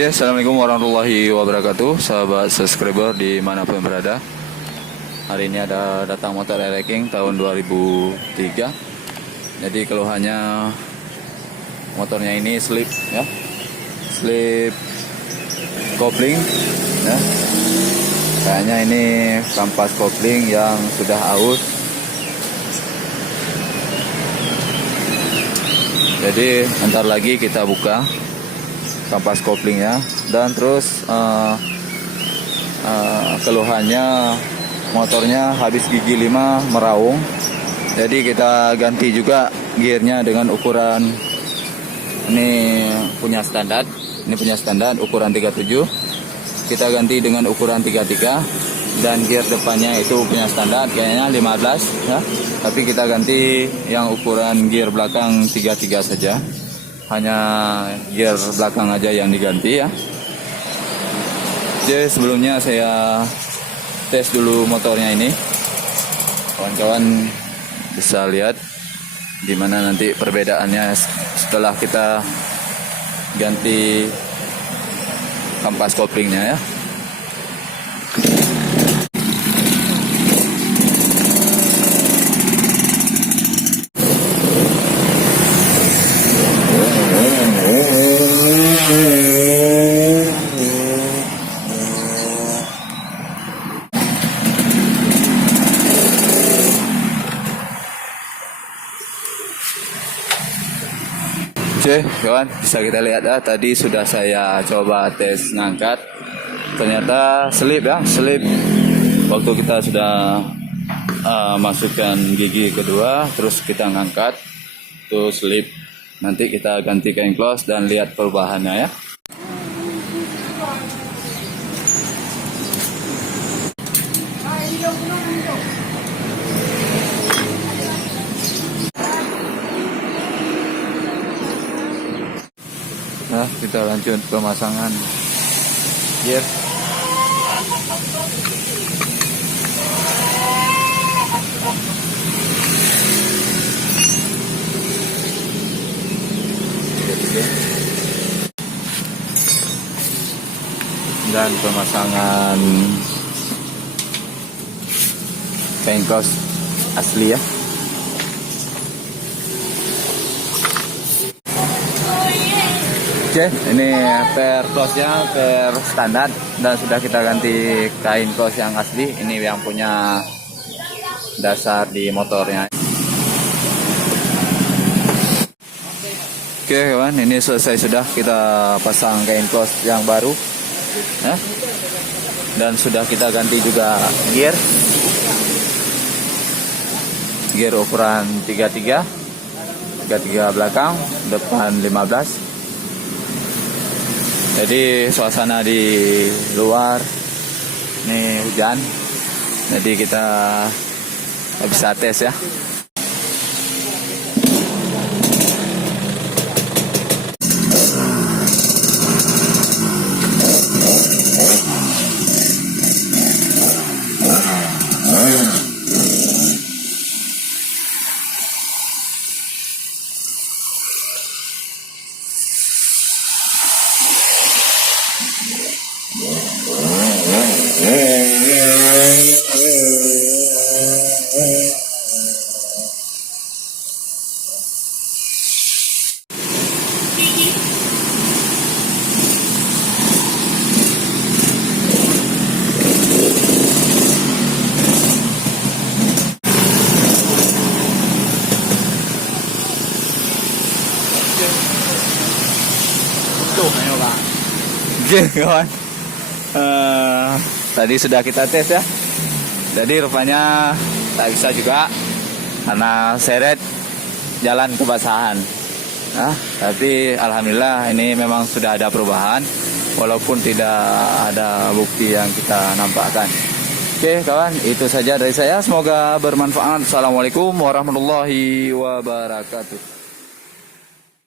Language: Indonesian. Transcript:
Oke, assalamualaikum warahmatullahi wabarakatuh, sahabat subscriber dimanapun berada. Hari ini ada datang motor Ereking tahun 2003. Jadi keluhannya motornya ini slip ya, slip kopling ya. Kayaknya ini kampas kopling yang sudah aus. Jadi ntar lagi kita buka kampas koplingnya, dan terus keluhannya motornya habis gigi 5 meraung. Jadi kita ganti juga gearnya dengan ukuran ini punya standar ukuran 37. Kita ganti dengan ukuran 33, dan gear depannya itu punya standar kayaknya 15 ya. Tapi kita ganti yang ukuran gear belakang 33 saja. Hanya gear belakang aja yang diganti ya. Jadi sebelumnya saya tes dulu motornya ini. Kawan-kawan bisa lihat gimana nanti perbedaannya setelah kita ganti kampas koplingnya ya. Oke kawan, bisa kita lihat ya, tadi sudah saya coba tes ngangkat, ternyata slip ya, slip waktu kita sudah masukkan gigi kedua, terus kita ngangkat tuh slip. Nanti kita ganti kain close dan lihat perubahannya ya. Nah, kita lanjut pemasangan gear. Dan pemasangan kain close asli ya. Oke, ini per close-nya per standar, dan sudah kita ganti kain close yang asli. Ini yang punya dasar di motornya. Oke kawan, ini selesai sudah kita pasang kain close yang baru ya. Dan sudah kita ganti juga gear ukuran 33 belakang, depan 15. Jadi suasana di luar ini hujan, jadi kita bisa tes ya. Oke kawan, tadi sudah kita tes ya. Jadi rupanya tak bisa juga karena seret jalan kebasahan. Nah, tapi alhamdulillah ini memang sudah ada perubahan, walaupun tidak ada bukti yang kita nampakkan. Oke kawan, itu saja dari saya. Semoga bermanfaat. Assalamualaikum warahmatullahi wabarakatuh.